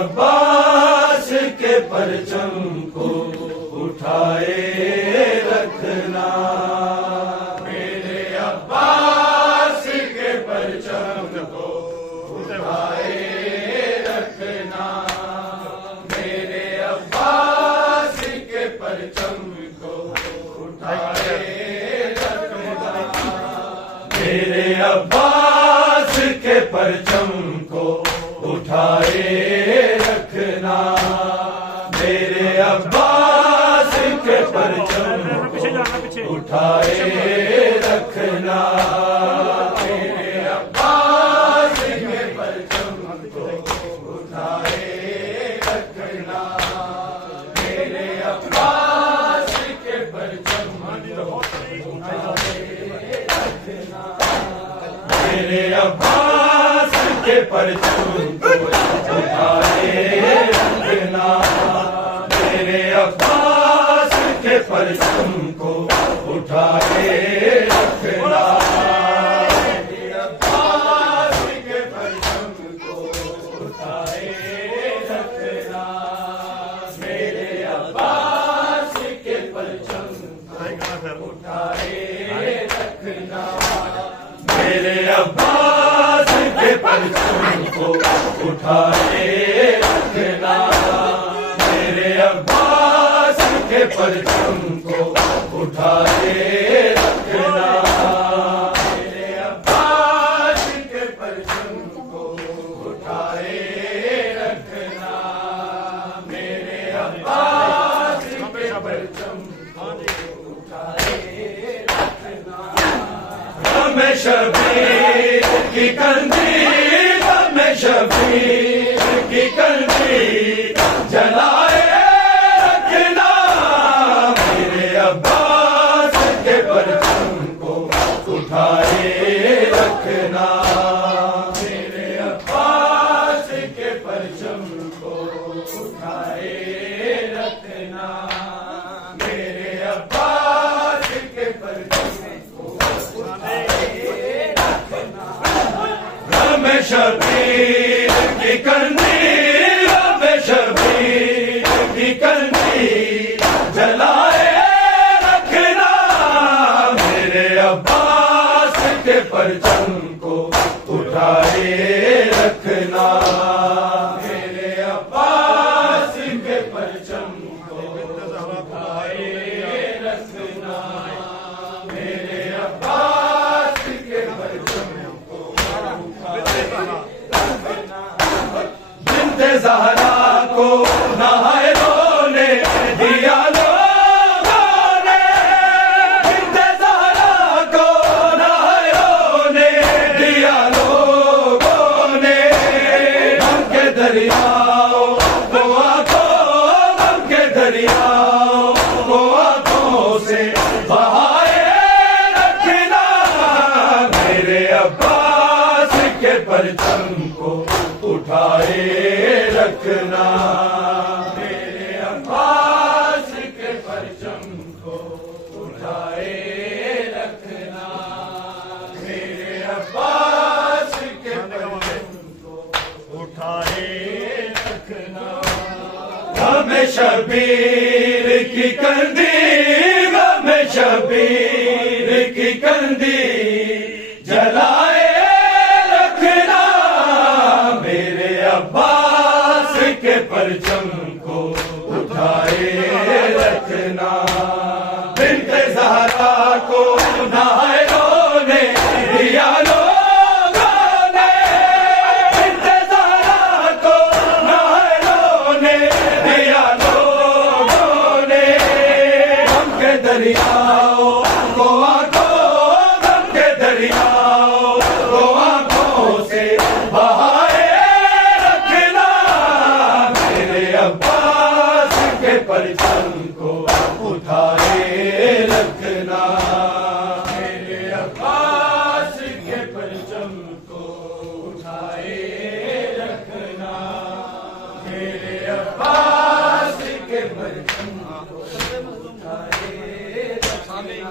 عباس کے پرچم کو اٹھائے رکھنا، میرے عباس کے پرچم کو اٹھائے رکھنا، میرے عباس کے پرچم کو اٹھائے رکھنا، میرے عباس کے پرچم کو اٹھائے رکھنا، میرے عباس کے پرچم کو اٹھائے رکھنا، میرے عباس کے پرچم کو اٹھائے رکھنا، میرے عباس کے پرچم کو اٹھائے رکھنا، میرے عباس کے پرچم کو اٹھائے رکھنا، میرے عباس کے پرچم کو اٹھائے رکھنا، میرے عباس کے پرچم کو اٹھائے رکھنا، میرے عباس کے پرچم کو اٹھائے رکھنا، میرے عباس کے پرچم کو اٹھائے رکھنا، میرے عباس کے پرچم کو اٹھائے رکھنا، میرے عباس کے پرچم کو اٹھائے رکھنا، میرے عباس کے پرچم کو اٹھائے رکھنا، غم شبیر کی قندیل، غم شبیر کی قندیل جلائے رکھنا، میرے عباس کے پرچم کو اٹھائے رکھنا، میرے عباس کے پرچم کو اٹھائے رکھنا، میرے عباس کے پرچم کو اٹھائے رکھنا، غم شبیر کی قندیل، غم شبیر کی قندیل جلائے رکھنا، میرے عباس کے پرچم کو اٹھائے رکھنا، میرے عباس کے پرچم کو اٹھائے رکھنا، میرے عباس کے پرچم کو اٹھائے رکھنا، بنت زہرا کو نہائے رونے دیا لوگوں نے، بنت زہرا کو نہائے رونے دیا لوگوں نے، غم کے دریاؤں کو آنکھوں، غم کے دریاؤں کو آنکھوں سے بہائے رکھنا، میرے عباس کے پرچم کو اٹھائے رکھنا، میرے عباس کے پرچم کو اٹھائے رکھنا، میرے عباس کے پرچم کو اٹھائے رکھنا، غم شبیر کی قندیل، غم شبیر کی قندیل جلائے رکھنا، میرے عباس کے پرچم کو اٹھائے رکھنا، بنت زہرا کو نہائے رونے دیا لوگوں نے، بنت زہرا کو نہائے رونے دیا لوگوں نے، غم کے دریاؤں کو آنکھوں، غم کے دریاؤں کو آنکھوں سے بہائے رکھنا، میرے عباس کے پرچم کو اٹھائے رکھنا، میرے عباس کے پرچم کو اٹھائے رکھنا، میرے عباس کے پرچم کو اٹھائے رکھنا،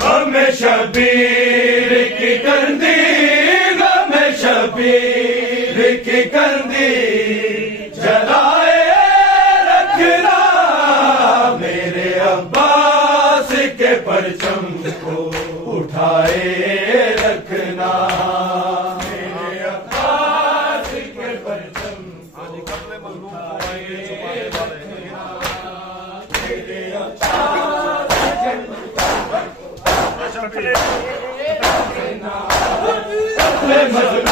غم شبیر کی قندیل، غم شبیر کی قندیل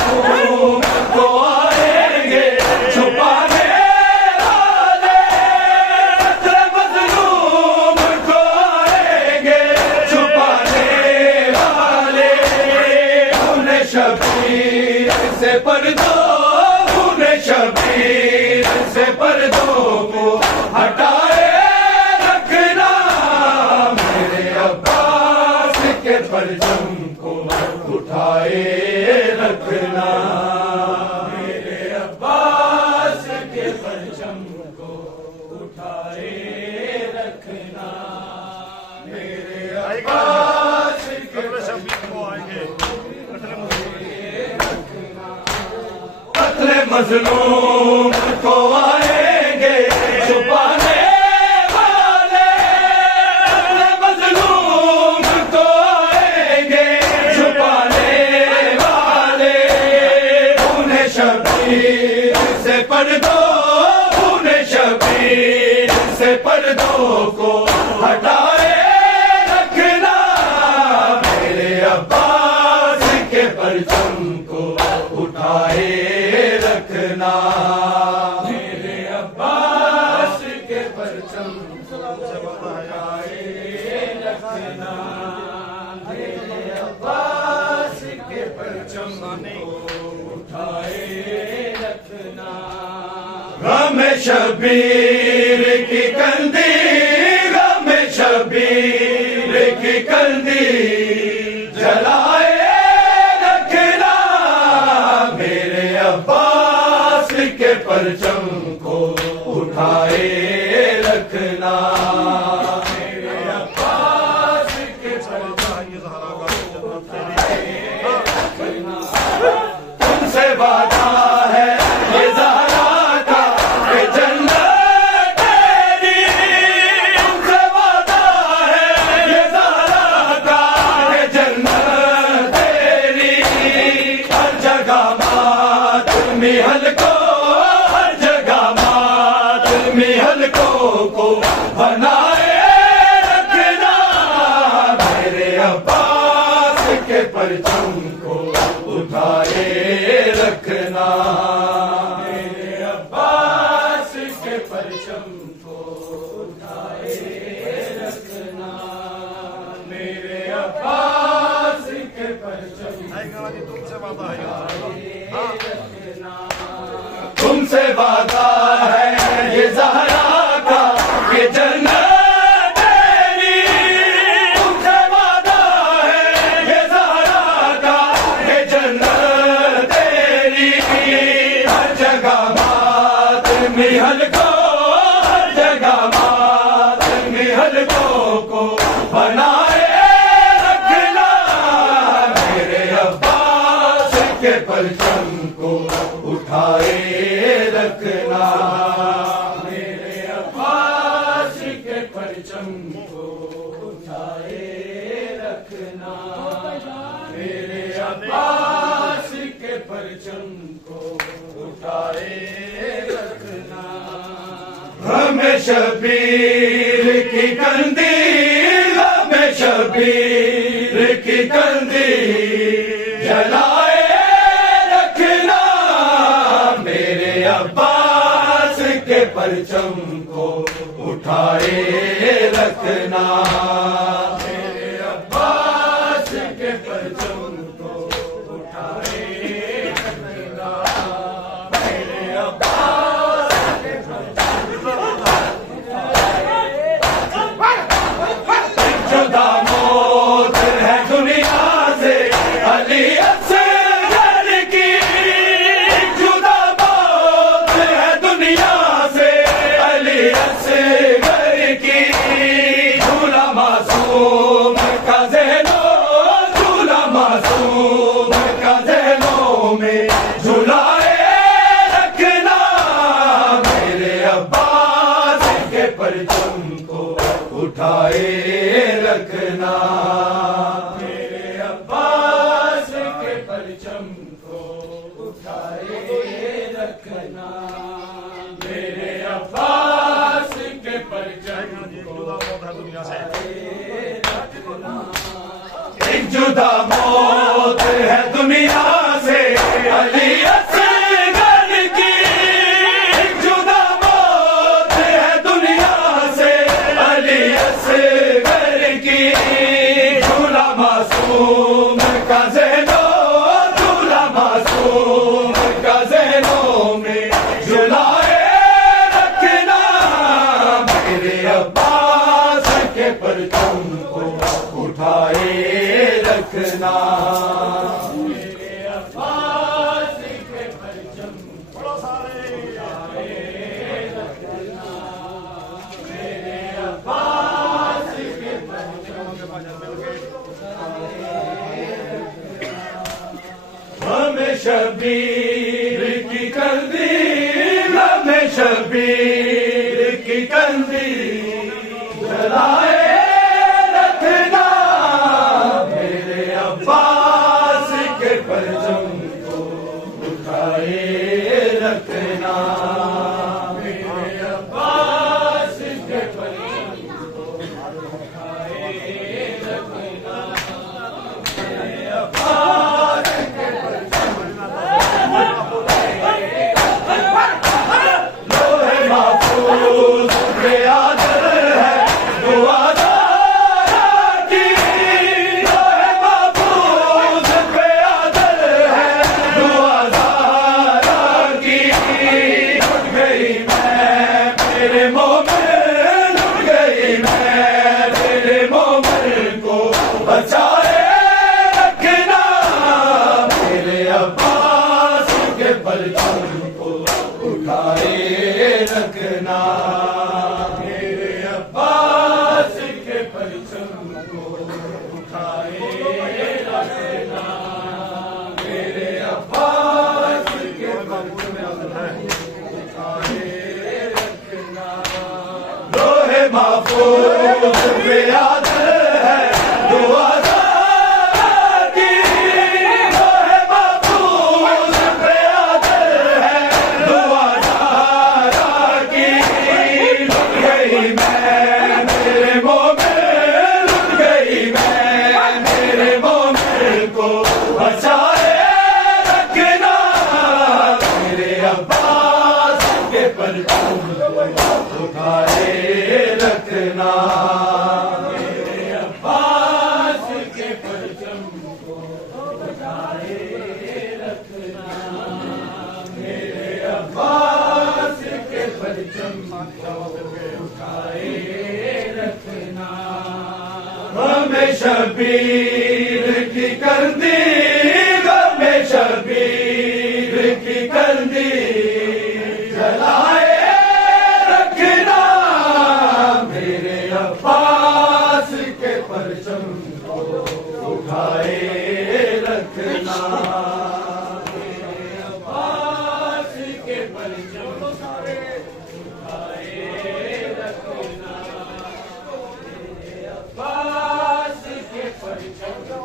مظلوم کو آئیں گے چھپانے والے، مظلوم کو آئیں گے چھپانے والے، انہیں شبیر سے پردوں، انہیں شبیر سے پردوں کو ہٹائے رکھنا، میرے عباس کے پرچم کو اٹھائے رکھنا، میرے عباس کے پرچم کو اٹھائے رکھنا، میرے عباس کے پرچم کو قتل مظلوم کو آئیں گے چھپانے والے، قتل مظلوم کو آئیں گے چھپانے والے، انہیں شبیر سے پردوں، انہیں شبیر سے پردوں کو ہٹائے رکھنا، میرے عباس کے پرچم کو اٹھائے رکھنا، میرے عباس کے پرچم کو اٹھائے رکھنا، میرے عباس کے پرچم کو اٹھائے رکھنا، غم شبیر کی کندی، غم شبیر کی کندی جلائے رکھنا، میرے عباس کے پرچم کو اٹھائے رکھنا، میرے عباس کے پرچم کو اٹھائے رکھنا، تم سے وعدہ ہے یہ زہرا کا کہ جنت تیری، تم سے وعدہ ہے یہ زہرا کا کہ جنت تیری، ہر جگہ ماتمی حلقوں، ہر جگہ ماتمی حلقوں کو بنائے رکھنا، میرے عباس کے پرچم کو اٹھائے رکھنا، میرے عباس کے پرچم کو اٹھائے رکھنا، میرے عباس کے پرچم تم سے وعدہ ہے یہ زہرا کا کہ جنت تیری، تم سے وعدہ ہے یہ زہرا کا کہ جنت تیری، ہر جگہ ماتمی حلقوں، ہر جگہ ماتمی حلقوں کو بنائے رکھنا، میرے عباس کے پرچم کو اٹھائے رکھنا، میرے عباس کے پرچم کو اٹھائے رکھنا، میرے عباس کے پرچم کو اٹھائے رکھنا، غم شبیر کی کندی، غم شبیر کی کندی جلائے رکھنا، میرے عباس کے پرچم کو اٹھائے رکھنا، میرے عباس کے پرچم کو اٹھائے رکھنا، میرے عباس کے پرچم کو جدا موت ہے دنیا سے علی اصغر کی، جدا موت ہے دنیا سے علی اصغر کی، جھولا معصوم کا ذہنوں، جھولا معصوم کا ذہنوں میں جھولائے رکھنا، میرے عباس کے پرچم کو اٹھائے رکھنا، میرے عباس کے پرچم کو اٹھائے رکھنا، جدا موت ہے دنیا سے علی اصغر کی جدا موت ہے دنیا سے علی اصغر کی جھولا معصوم کا ذہنوں جھولا معصوم کا ذہنوں میں جھلائے رکھنا میرے عباس کے پرچم کو اٹھائے رکھنا میرے عباس کے پرچم کو اٹھائے رکھنا میرے عباس کے پرچم ہمیں شبیر کی قندیل ہمیں شبیر کی قندیل جلائے رکھنا میرے عباس کے پرچم کو اٹھائے رکھنا میرے عباس کے پرچم کو اٹھائے رکھنا میرے عباس کے پرچم لوح محفوظ پہ آدر ہے دعا بچائے رکھنا میرے عباس کے پرچم کو اٹھائے رکھنا میرے عباس کے پرچم کو اٹھائے رکھنا میرے عباس کے پرچم کو اٹھائے رکھنا لوح محفوظ پہ آدر ہے دعا کی لوح محفوظ پہ آدر ہے دعا کی لٹ گئی میں میرے مومن لٹ گئی میں میرے مومن کو بچائے رکھنا میرے عباس کے پرچم کو اٹھائے رکھنا میرے عباس کے پرچم کو اٹھائے رکھنا میرے عباس کے پرچم کو اٹھائے رکھنا ہمیں شبیر کی قندیل ہمیں شبیر کی قندیل جلائے رکھنا میرے عباس کے پرچم کو اٹھائے رکھنا میرے عباس کے پرچم کو اٹھائے رکھنا میرے عباس کے پرچم کو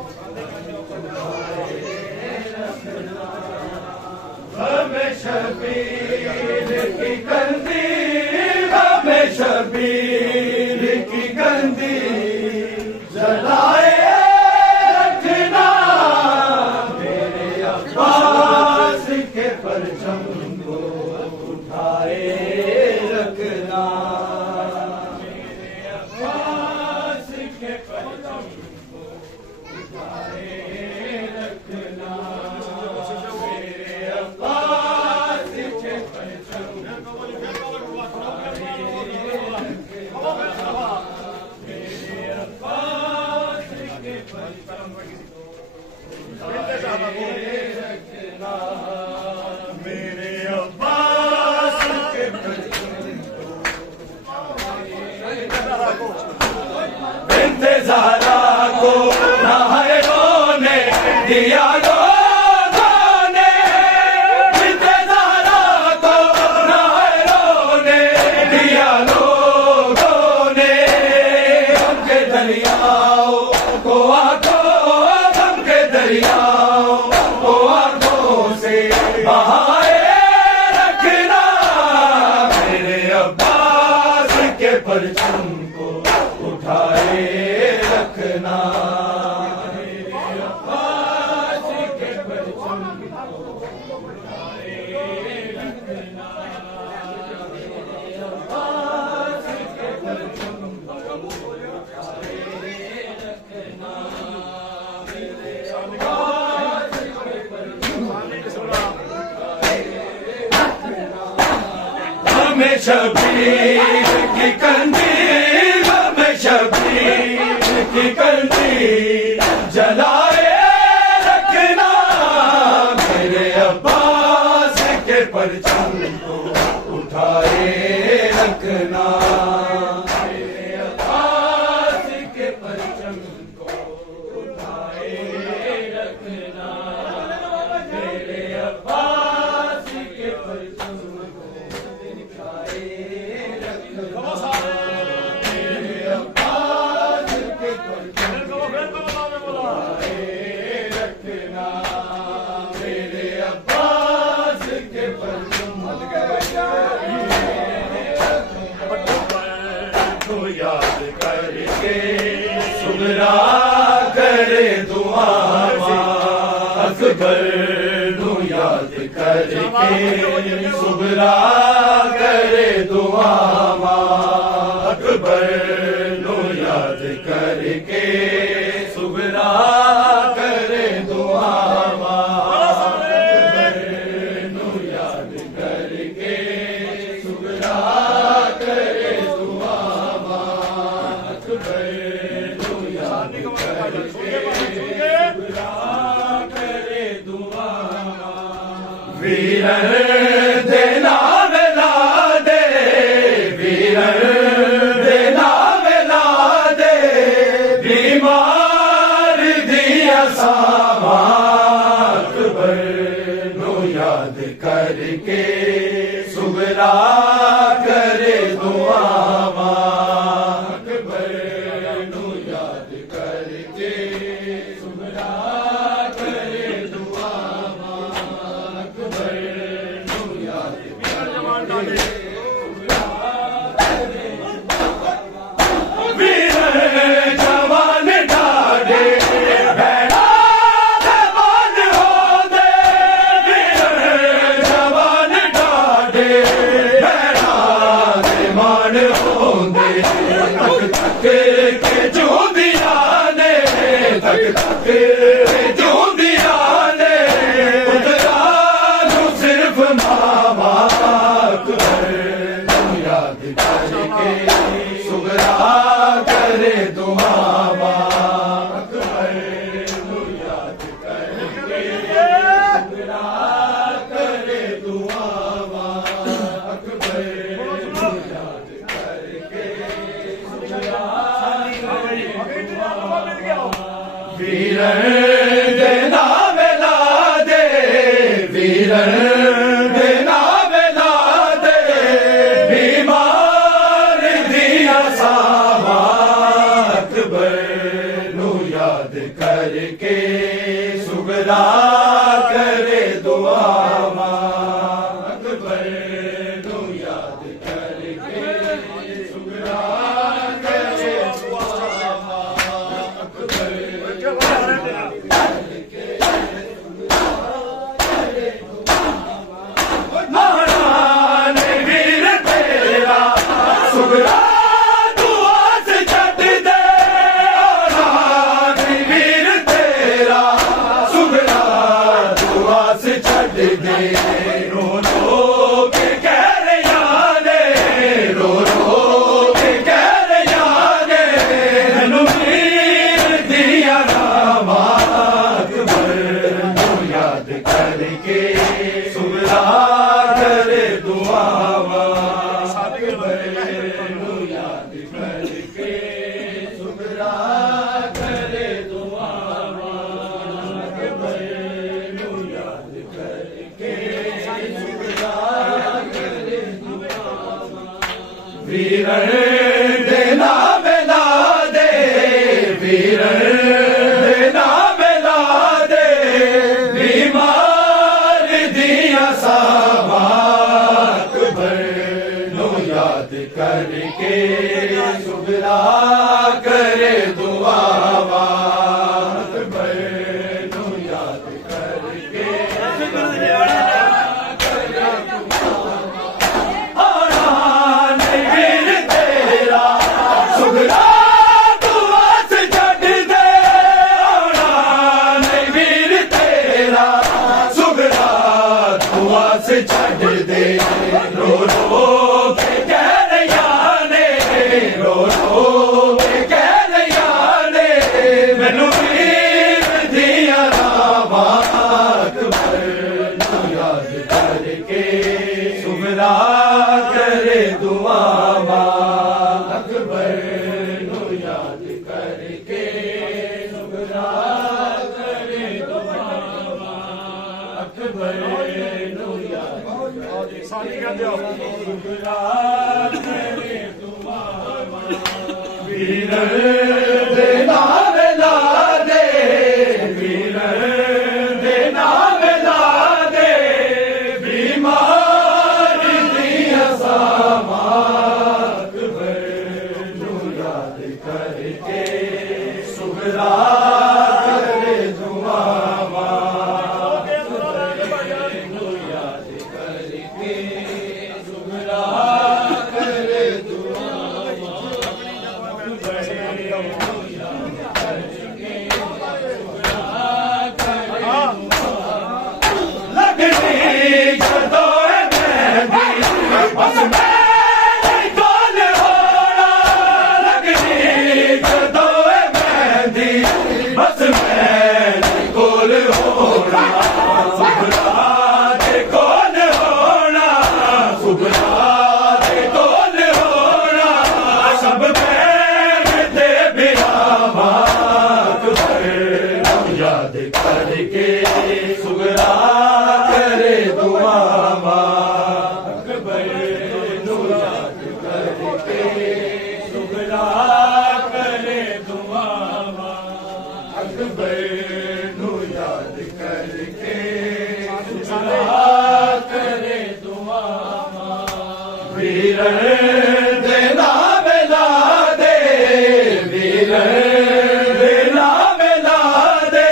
اٹھائے رکھنا ہمیں شبیر کی قندیل ہمیں شبیر کی قندیل جلائے رکھنا میرے عباس کے پرچم کو اٹھائے رکھنا میرے عباس کے پرچم کو اٹھائے رکھنا میرے عباس کے پرچم کو میرے عباس کے پرچم رکھنا میرے عباس کے بنت زہرا کو نہ ہے رونے دیا لوگوں نے بنت زہرا کو نہ ہے رونے دیا لوگوں نے غم کے دریاؤں کو آنکھوں غم کے دریاؤں کو آنکھوں سے بہائے رکھنا میرے عباس کے پرچم کو اٹھائے رکھنا میرے میں شبیر کی قندیل میں شبیر کی قندیل جلائے رکھنا میرے عباس کے پرچم کو اٹھائے رکھنا میرے عباس کے پرچم کو اٹھائے رکھنا میرے عباس کے پرچم کو اٹھائے رکھنا میرے عباس کے پرچم کو اٹھائے رکھنا میرے عباس کے پرچم کو یاد کر کے سغرا کرے دعا اکبر نو یاد کر کے سغرا کرے دعا اکبر نو یاد کر کے سغرا کرے دعا اکبر نو یاد کر کے سغرا کرے دعا اکبر نو یاد کر کے سغرا کرے دعا ویرن دے نام لا دے ویرن دے نام لا دے بیمار دیا ساما اکبر نو یاد کر کے سغرا کرے دعا اکبر نو یاد کر کے سغرا کرے دعا اکبر نو یاد کر کے ویرن جوان ڈاڈے بھیڑا جوان ہو دے ویرن جوان ڈاڈے بھیڑا جوان ہو دے تک تک کے جو دیا نے تک تک جو دیا نے اترا جو صرف ماما اکبر نو یاد کر کے سغرا کرے دعا اکبر نو یاد کر کے سغرا کرے دعا اکبر نو یاد کر کے سغرا کرے دعا ویرن دے نام لا دے ویرن دے نام لا دے بیمار دیا ساما اکبر نو یاد کر کے سغرا کرے دعا اکبر نو یاد کر کے سغرا کرے دعا اکبر مہران ویر تیرا سغرا دعا سے چھٹ دے مہران ویر تیرا سغرا دعا سے چھٹ دے رو رو کے کہہ رہا نے رو رو کے کہہ رہا نے نمیر دیا نام اکبر نو یاد کر کے سغرا کرے دعا اکبر نو یاد کر کے سغرا کرے دعا اکبر نو یاد کر کے سغرا کرے دعا ویرن دے نام لا دے ویرن دے نام لا دے بیمار دیا ساما اکبر نو یاد کر کے سغرا کرے دعا اکبر نو یاد کر کے آران ویر تیرا سغرا دعا سے چھٹ دے آران ویر تیرا سغرا دعا سے چھٹ دے رو رو سغرا کرے دعا اکبر نو یاد کر کے سغرا کرے دعا اکبر نو یاد سغرا کرے دعا ویر دے نام لا دے ویر دے نام لا دے بیمار دیا سامات نو یاد کر کے سغرا کرے دعا نو یاد کر کے سغرا کرے دعا بس میں کون ہونا لگنی جدو مہندی بس میں کون ہونا سغرا دے کون ہونا سغرا دے کون ہونا سب پیر دے بیرام اکبر نو یاد کر کے سغرا کرے دعا ویر دے نام لا دے ویر دے نام لا دے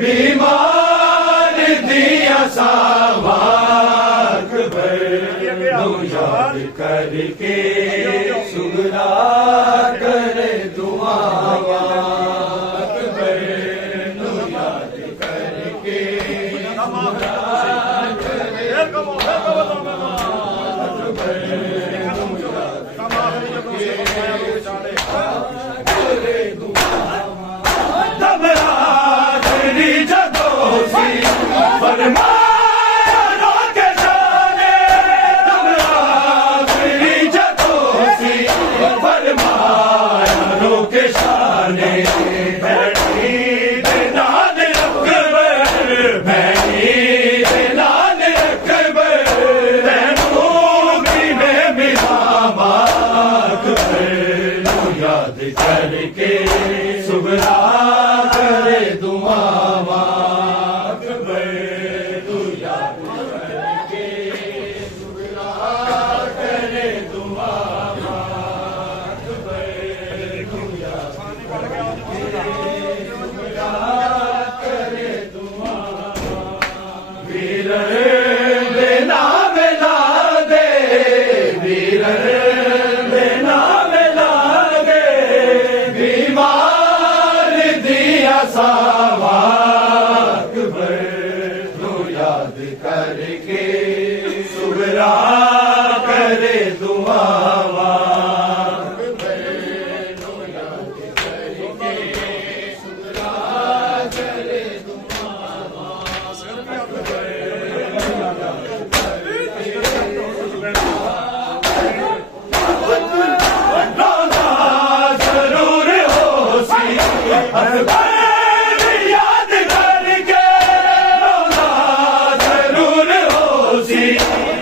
بیمار دیا سامات نو یاد کر کے سغرا کرے دعا اکبر نو یاد کر کے یاد کر کے سغرا کرے دعا اکبر تو یاد کر کے سغرا کرے دعا اکبر تو یاد کر کے سغرا کرے دعا ویر دے نام لا دے ویر اکبر نو یاد کر کے سغرا کرے دعا اکبر نو یاد کر کے سغرا کرے دعا اکبر نو یاد کر کے روزہ ضرور ہو سی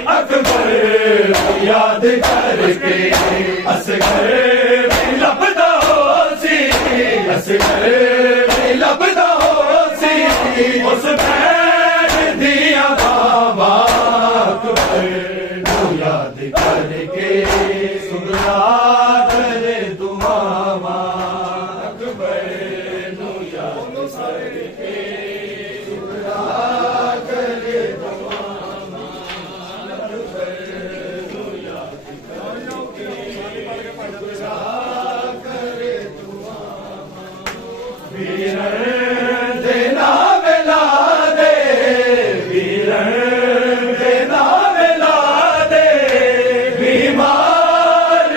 اکبر یاد کر کے اصغر بھی لبدا ہو سی اصغر بھی لبدا ہو سی اس پیر دیا بابا اکبر نو یاد کر کے سغرا کرے دعا اکبر نو یاد کر کے سغرا کرے دعا ویر دے نام لا دے ویر دے نام لا دے بیمار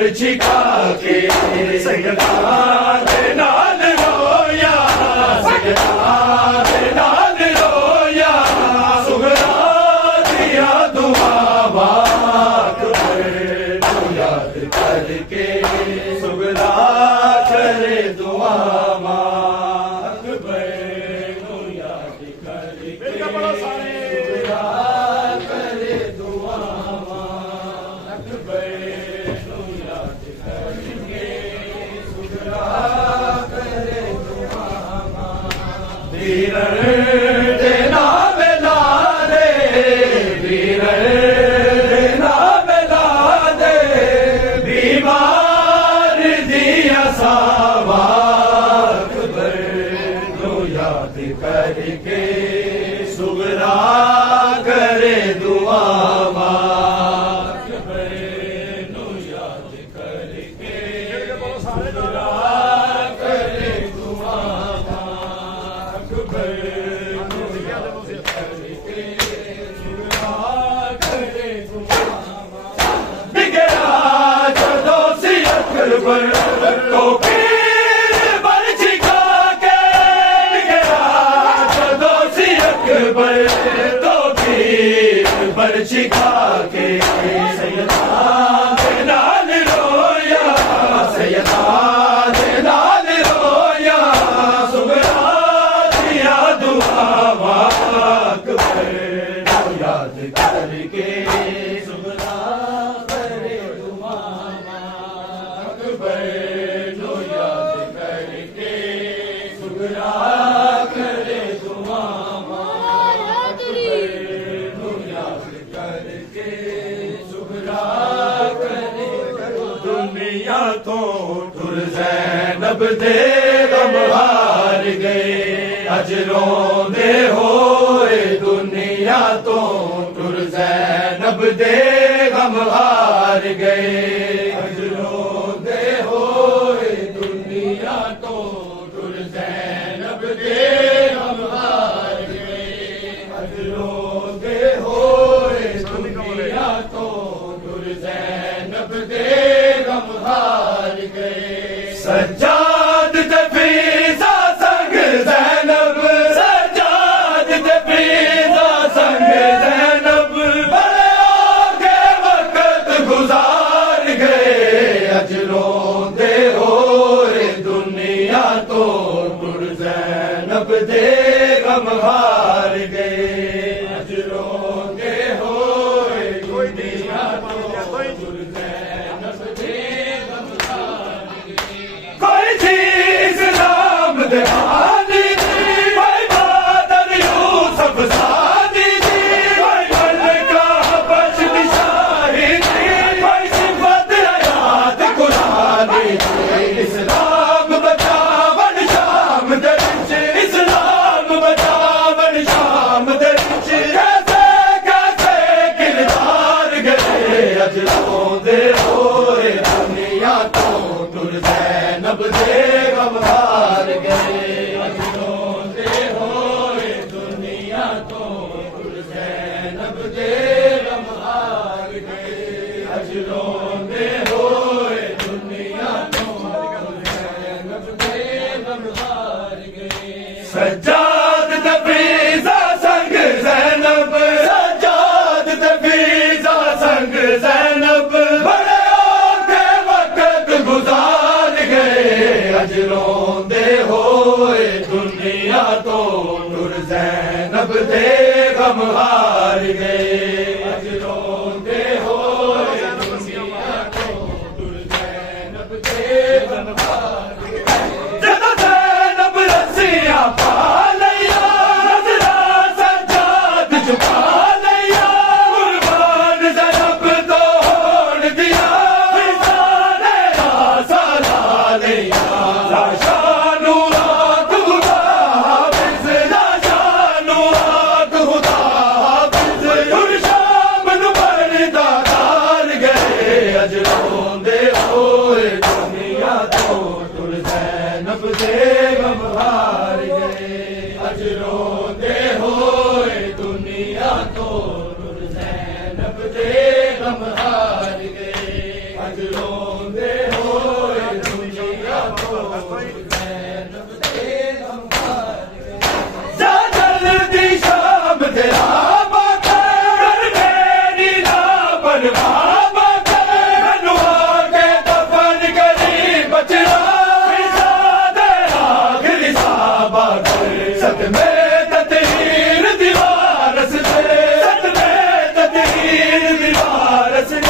برچی کھا کے سیدہ دے نال رویا سیدہ دے نال رویا سغرا دیا دعا بات تو یاد کر کے سغرا کرے دعا برچی کھا کے سیدہ دے نال رویا سیدہ دے نال رویا سغرا دیا دعا واک پر یاد کر کے سغرا کرے دعا واک پر یاد کر کے سغرا کرے دعا تو ٹر زینب دے غم ہار گئے اج روندے ہوئے دنیا تو ٹر زینب دے غم ہار گئے اج روندے ہوئے دنیا تو ٹر زینب دے غم ہار گئے اج روندے ہوئے دنیا تو ٹر زینب دے سجاد تفریزہ سنگ زینب سجاد تفریزہ سنگ زینب بڑے آگے وقت گزار گئے اج روندے ہوئے دنیا تو ٹر زینب دے غم ہار گئے اج روندے ہوئے دنیا تو ٹر زینب دے کوئی چیز نام دہانی تھی کوئی بادل یوسف سادی تھی کوئی ملکہ بشت شاہی تھی کوئی صفت حیات قرآنی تھی اسلام بچاون شام درچ اسلام بچاون شام درچ کیسے کیسے کردار گئے اج روندے ہوئے دنیا تو ٹر زینب دے غم ہار گئے اج روندے ہوئے دنیا تو ٹر زینب دے غم ہار گئے اج روندے ہوئے دنیا تو ٹر زینب دے غم ہار گئے سجاد تفریزہ سنگ زینب سجاد تفریزہ سنگ زینب بڑے آگے وقت گزار گئے اج روندے ہوئے دنیا تو ٹر زینب دے غم ہار گئے اج روندے ہوئے دنیا تو ٹر زینب دے غم ہار گئے جدو زینب رسیاں پا لیا نظرہ سجاد چھپا لیا قربان زینب تو ہون دیا سارا لیا لاشانو آت خدا حافظ لاشانو آت خدا حافظ ٹر شام نو بڑھتا دار گئے اج روندے ہوئے دنیا تو ٹر زینب دے غم ہار گئے اج روندے ہوئے دنیا تو ٹر زینب دے غم ہار گئے اج روندے صحابہ کے صدمے تطہیر دیوار سے صدمے تطہیر دیوار سے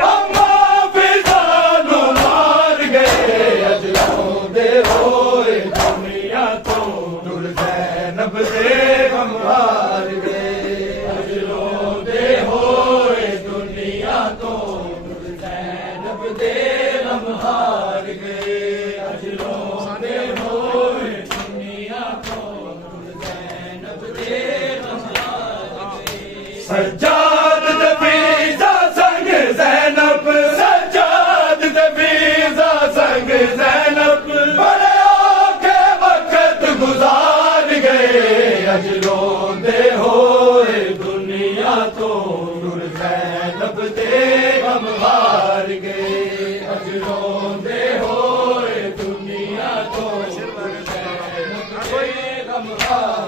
اماں فضا نو مار گئے اجلوں دے ہوئے دنیا تو نور زینب دے غم ہار گئے اجلوں دے ہوئے دنیا تو نور زینب دے غم ہار گئے اجلوں دے ہوئے دنیا تو نور زینب دے غم ہار گئے سجاد دفیزہ سنگ زینب سجاد دفیزہ سنگ زینب بڑے آکے وقت گزار گئے اجلوں دے ہوئے دنیا تو نور زینب دے غم ہار گئے اجلوں دے ہوئے دنیا تو نور زینب دے غم ہار